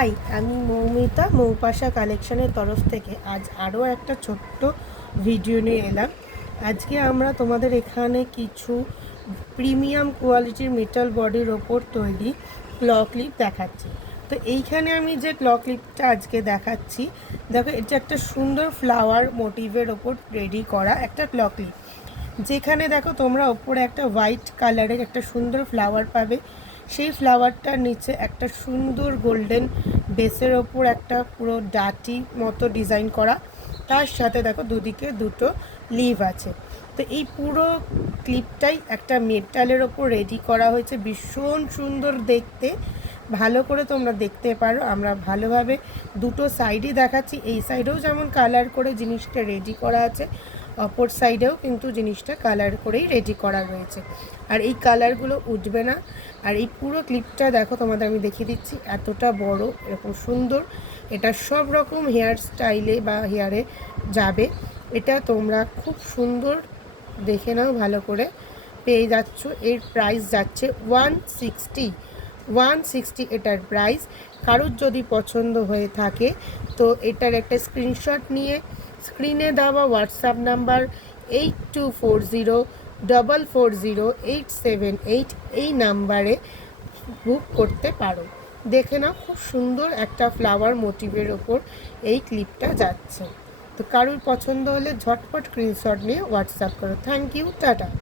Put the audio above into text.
High, আমি মৌমিতা মৌপাশা কালেকশনের তরফ থেকে আজ আরও একটা ছোট্ট ভিডিও নিয়ে এলাম। আজকে আমরা তোমাদের এখানে কিছু প্রিমিয়াম কোয়ালিটির মেটাল বডির ওপর তৈরি ক্ল ক্লিপ দেখাচ্ছি। তো এইখানে আমি যে ক্ল ক্লিপটা আজকে দেখাচ্ছি, দেখো এটা একটা সুন্দর ফ্লাওয়ার মোটিভের ওপর রেডি করা একটা ক্ল ক্লিপ, যেখানে দেখো তোমরা ওপরে একটা হোয়াইট কালারের একটা সুন্দর ফ্লাওয়ার পাবে। সেই ফ্লাওয়ারটার নিচে একটা সুন্দর গোল্ডেন বেসের ওপর একটা পুরো ডাটি মতো ডিজাইন করা, তার সাথে দেখো দুদিকে দুটো লিভ আছে। তো এই পুরো ক্লিপটাই একটা মেটালের ওপর রেডি করা হয়েছে, ভীষণ সুন্দর দেখতে। ভালো করে তোমরা দেখতে পারো, আমরা ভালোভাবে দুটো সাইডই দেখাচ্ছি। এই সাইডেও যেমন কালার করে জিনিসটা রেডি করা আছে, অপর সাইডেও কিন্তু জিনিসটা কালার করেই রেডি করা রয়েছে। আর এই কালারগুলো উঠবে না। আর এই পুরো ক্লিপটা দেখো, তোমাদের আমি দেখিয়ে দিচ্ছি, এতটা বড়, এরকম সুন্দর। এটা সব রকম হেয়ার স্টাইলে বা হেয়ারে যাবে। এটা তোমরা খুব সুন্দর দেখে নাও, ভালো করে পেয়ে যাচ্ছ। এর প্রাইস যাচ্ছে 160 এটার প্রাইস। কারোর যদি পছন্দ হয়ে থাকে তো এটার একটা স্ক্রিনশট নিয়ে স্ক্রিনে দেওয়া হোয়াটসঅ্যাপ নাম্বার 8240440878 এই নাম্বারে বুক করতে পারো। দেখে নাও, খুব সুন্দর একটা ফ্লাওয়ার মোটিভের ওপর এই ক্লিপটা যাচ্ছে। তো কারোর পছন্দ হলে ঝটপট স্ক্রিনশট নিয়ে হোয়াটসঅ্যাপ করো। Thank you, tata.